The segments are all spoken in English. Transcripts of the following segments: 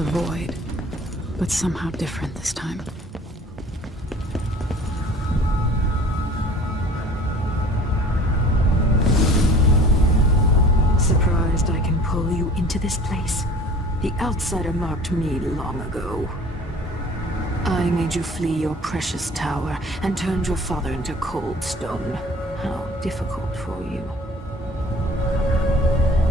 the void, but somehow different this time. Surprised I can pull you into this place? The outsider marked me long ago. I made you flee your precious tower and turned your father into cold stone. How difficult for you.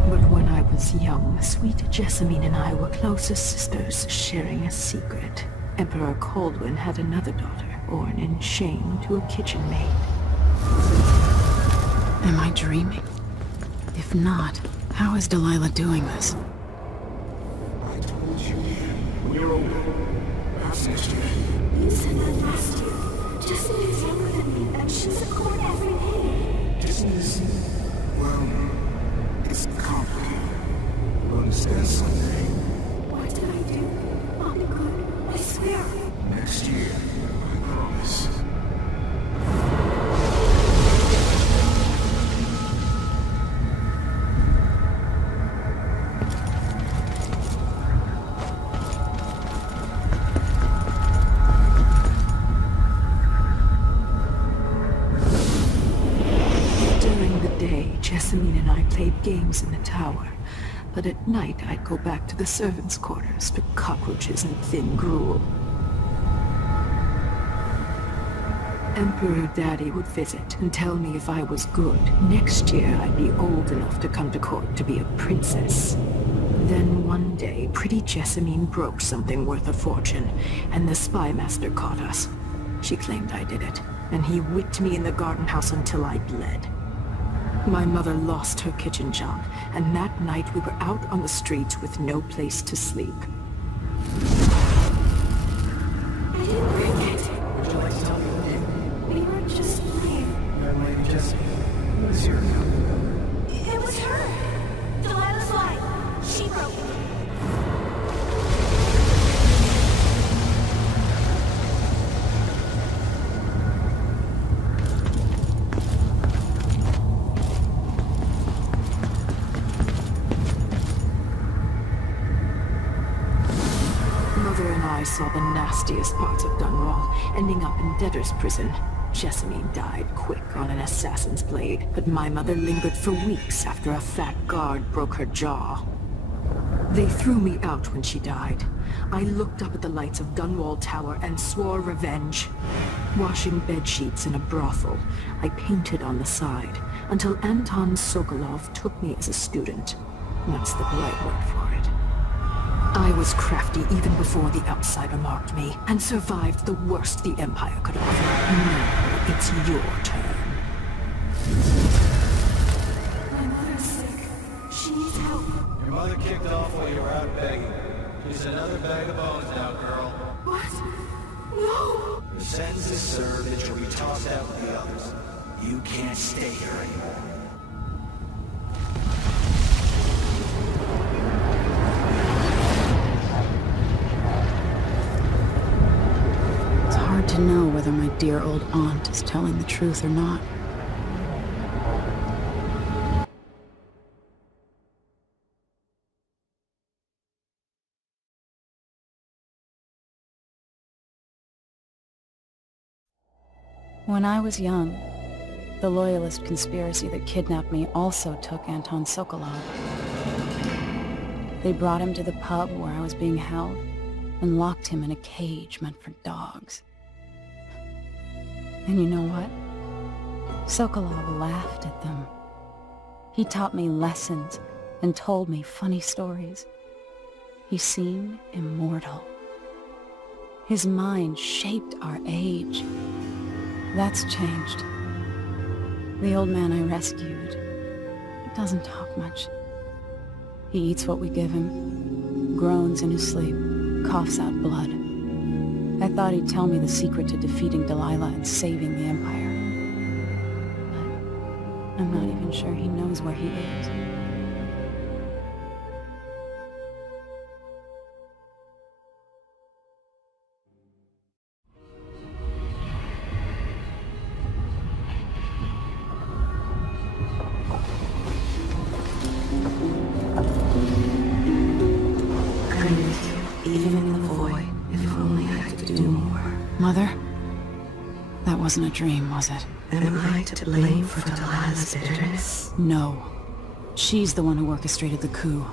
But when I was young, sweet Jessamine and I were close as sisters, sharing a secret. Emperor Kaldwin had another daughter, born in shame to a kitchen maid. Am I dreaming? If not, how is Delilah doing this? I told you, when you're older, perhaps next year. You said that last year. Jessamine is younger than me, and she's at court every day. Isn't this, well, it's complicated. You'll understand someday. What did I do? I'll be good. I swear. Next year, I promise. Jessamine and I played games in the tower, but at night I'd go back to the servants' quarters to cockroaches and thin gruel. Emperor Daddy would visit and tell me if I was good. Next year I'd be old enough to come to court to be a princess. Then one day, pretty Jessamine broke something worth a fortune, and the spy master caught us. She claimed I did it, and he whipped me in the garden house until I bled. My mother lost her kitchen job, and that night we were out on the streets with no place to sleep. I didn't bring it. Would you like to tell me what did? We were just playing. Young lady Jessie, who is your account? It was her. Delilah's light. She broke it. I saw the nastiest parts of Dunwall, ending up in debtor's prison. Jessamine died quick on an assassin's blade, but my mother lingered for weeks after a fat guard broke her jaw. They threw me out when she died. I looked up at the lights of Dunwall Tower and swore revenge. Washing bedsheets in a brothel, I painted on the side, until Anton Sokolov took me as a student. That's the polite word for it. I was crafty even before the outsider marked me, and survived the worst the Empire could offer. Now it's your turn. My mother's sick. She needs help. Your mother kicked off while you were out begging. She's another bag of bones now, girl. What? No! Your sentence is served and you'll be tossed out with the others. You can't stay here anymore. Hard to know whether my dear old aunt is telling the truth or not. When I was young, the loyalist conspiracy that kidnapped me also took Anton Sokolov. They brought him to the pub where I was being held and locked him in a cage meant for dogs. And you know what? Sokolov laughed at them. He taught me lessons and told me funny stories. He seemed immortal. His mind shaped our age. That's changed. The old man I rescued doesn't talk much. He eats what we give him, groans in his sleep, coughs out blood. I thought he'd tell me the secret to defeating Delilah and saving the Empire. But I'm not even sure he knows where he is. Mother? That wasn't a dream, was it? Am I to blame for Delilah's bitterness? No. She's the one who orchestrated the coup.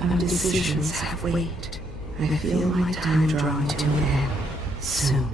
Our decisions have weight. I feel my time drawing to an end soon.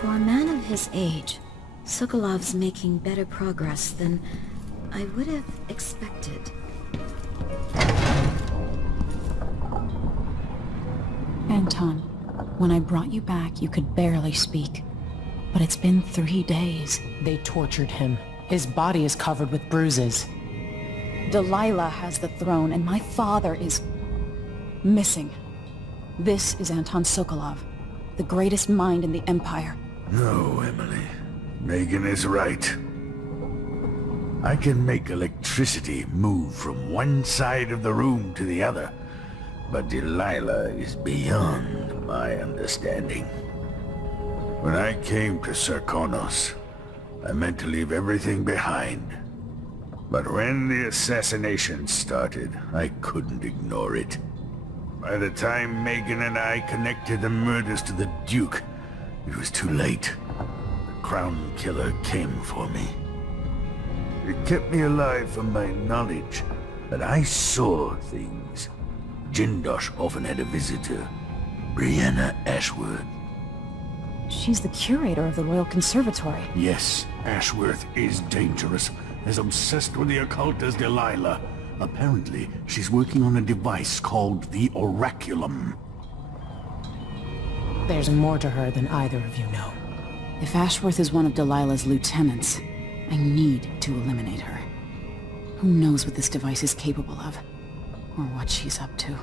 For a man of his age, Sokolov's making better progress than I would have expected. Anton, when I brought you back, you could barely speak. But it's been 3 days. They tortured him. His body is covered with bruises. Delilah has the throne, and my father is... missing. This is Anton Sokolov, the greatest mind in the Empire. No, Emily. Megan is right. I can make electricity move from one side of the room to the other, but Delilah is beyond my understanding. When I came to Sarkonos, I meant to leave everything behind. But when the assassination started, I couldn't ignore it. By the time Megan and I connected the murders to the Duke, it was too late. The Crown Killer came for me. It kept me alive from my knowledge that I saw things. Jindosh often had a visitor, Brianna Ashworth. She's the curator of the Royal Conservatory. Yes, Ashworth is dangerous, as obsessed with the occult as Delilah. Apparently, she's working on a device called the Oraculum. There's more to her than either of you know. If Ashworth is one of Delilah's lieutenants, I need to eliminate her. Who knows what this device is capable of, or what she's up to.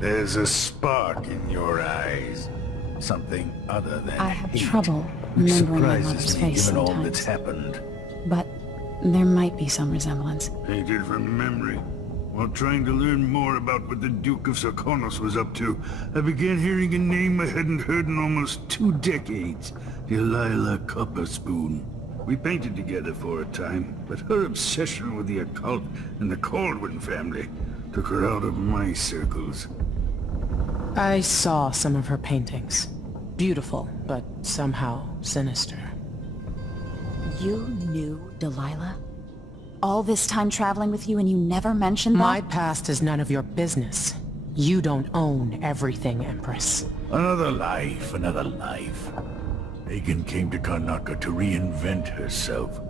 There's a spark in your eyes. Something other than I have hate, trouble which remembering my surprises mother's me face given all that's sometimes. happened. But there might be some resemblance. Painted from memory. While trying to learn more about what the Duke of Sarkonos was up to, I began hearing a name I hadn't heard in almost 2 decades. Delilah Copperspoon. We painted together for a time, but her obsession with the occult and the Kaldwin family took her out of my circles. I saw some of her paintings. Beautiful, but somehow sinister. You knew Delilah? All this time traveling with you and you never mentioned that? My past is none of your business. You don't own everything, Empress. Another life, another life. Megan came to Karnaca to reinvent herself.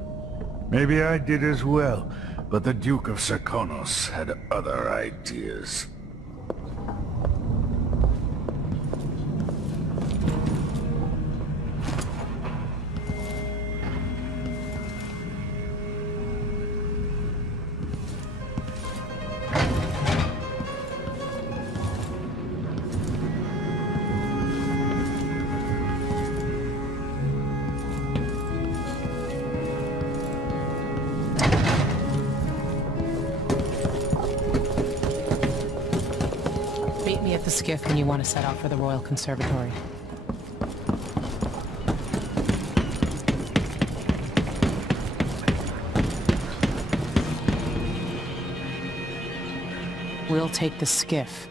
Maybe I did as well, but the Duke of Sarkonos had other ideas. Meet me at the skiff when you want to set out for the Royal Conservatory. We'll take the skiff.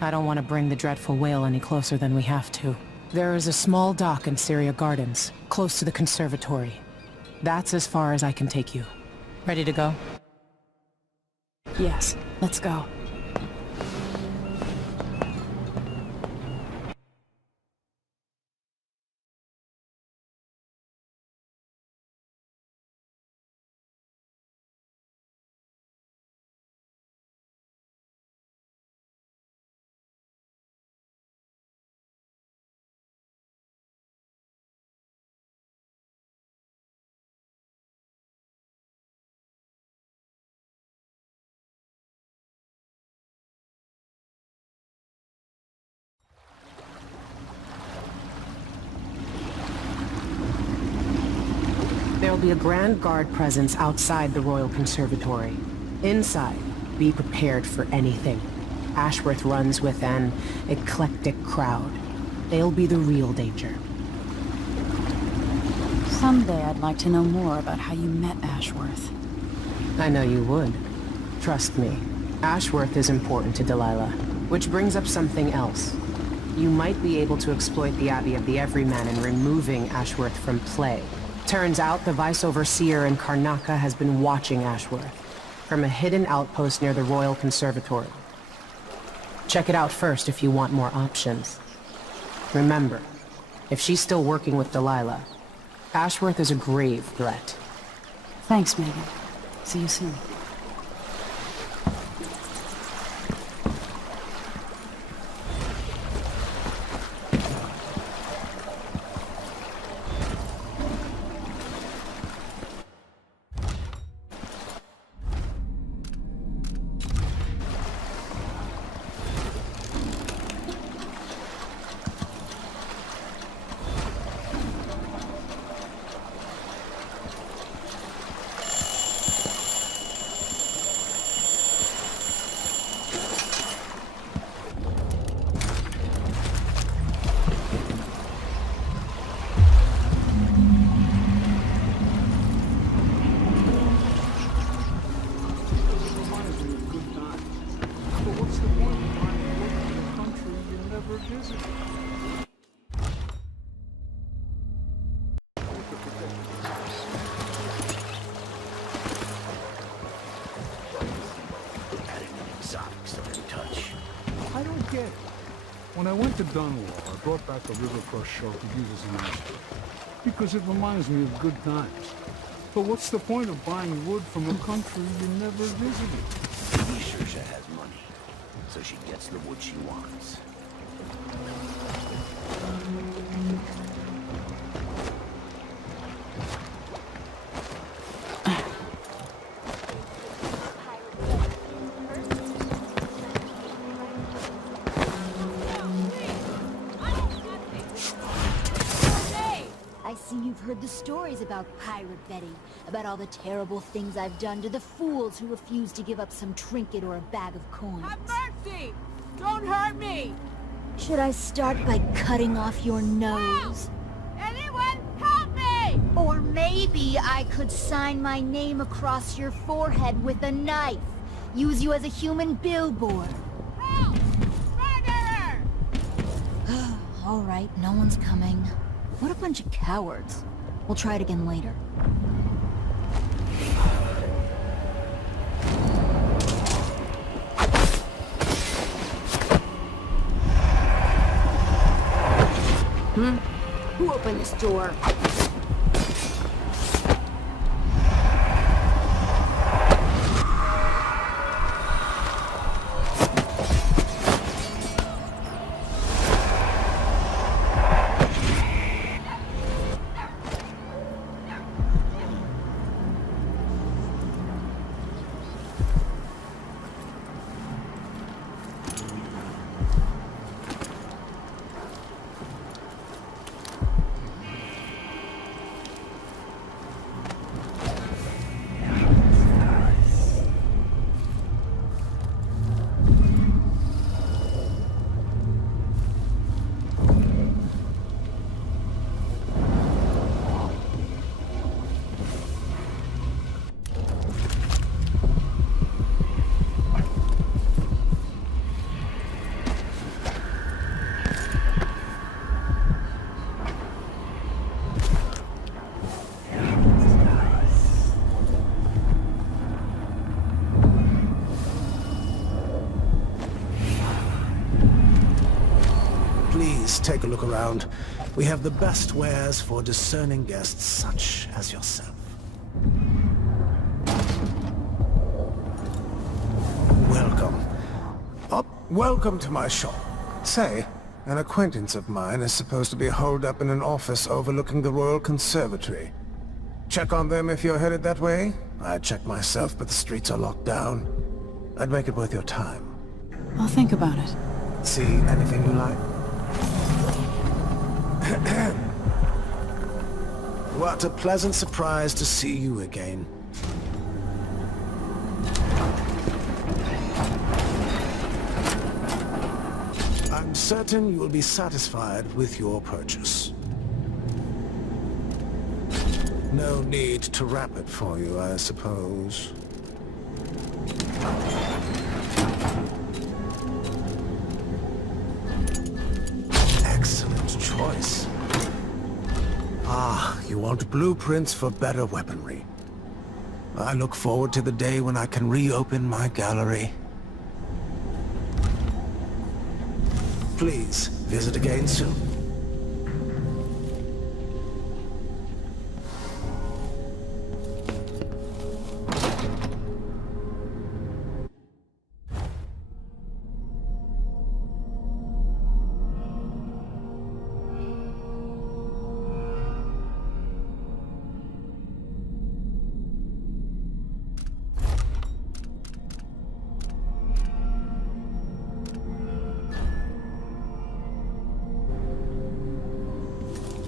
I don't want to bring the dreadful whale any closer than we have to. There is a small dock in Syria Gardens, close to the conservatory. That's as far as I can take you. Ready to go? Yes, let's go. There'll be a Grand Guard presence outside the Royal Conservatory. Inside, be prepared for anything. Ashworth runs with an eclectic crowd. They'll be the real danger. Someday I'd like to know more about how you met Ashworth. I know you would. Trust me. Ashworth is important to Delilah. Which brings up something else. You might be able to exploit the Abbey of the Everyman in removing Ashworth from play. Turns out the Vice Overseer in Karnaca has been watching Ashworth from a hidden outpost near the Royal Conservatory. Check it out first if you want more options. Remember, if she's still working with Delilah, Ashworth is a grave threat. Thanks, Megan. See you soon. When I went to Dunwall, I brought back a river-crust shell to use as an ashtray, because it reminds me of good times. But what's the point of buying wood from a country you never visited? He sure she has money, so she gets the wood she wants. You've heard the stories about Pirate Betty, about all the terrible things I've done to the fools who refuse to give up some trinket or a bag of coins. Have mercy! Don't hurt me! Should I start by cutting off your nose? Help! Anyone help me! Or maybe I could sign my name across your forehead with a knife. Use you as a human billboard. Help! Murderer! All right, no one's coming. What a bunch of cowards. We'll try it again later. Who opened this door? take a look around. We have the best wares for discerning guests such as yourself. Welcome. Oh, welcome to my shop. Say, an acquaintance of mine is supposed to be holed up in an office overlooking the Royal Conservatory. Check on them if you're headed that way. I'd check myself, but the streets are locked down. I'd make it worth your time. I'll think about it. See anything you like? What a pleasant surprise to see you again. I'm certain you will be satisfied with your purchase. No need to wrap it for you, I suppose. Excellent choice. Ah, you want blueprints for better weaponry. I look forward to the day when I can reopen my gallery. Please, visit again soon.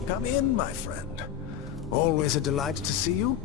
Come in, my friend. Always a delight to see you.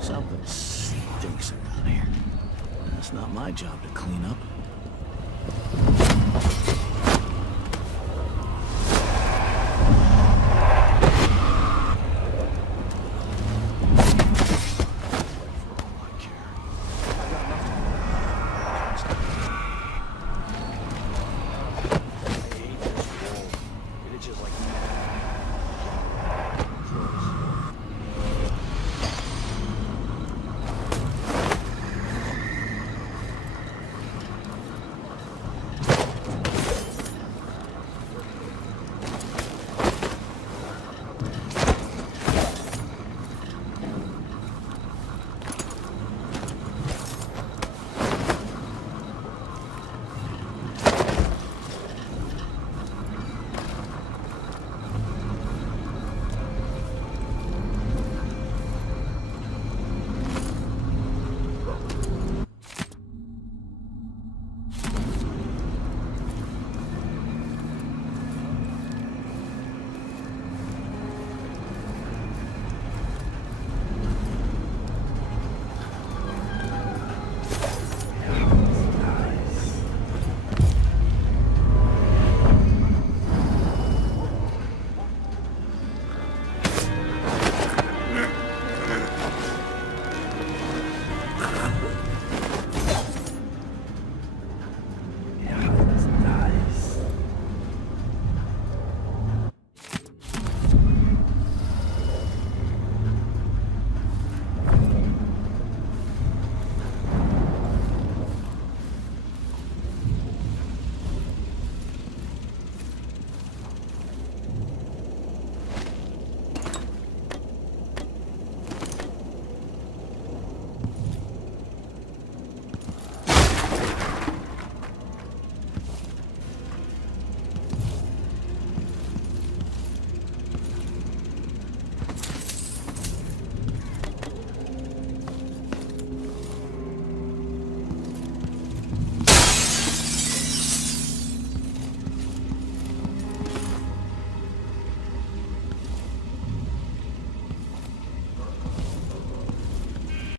Something stinks around here. It's not my job to clean up.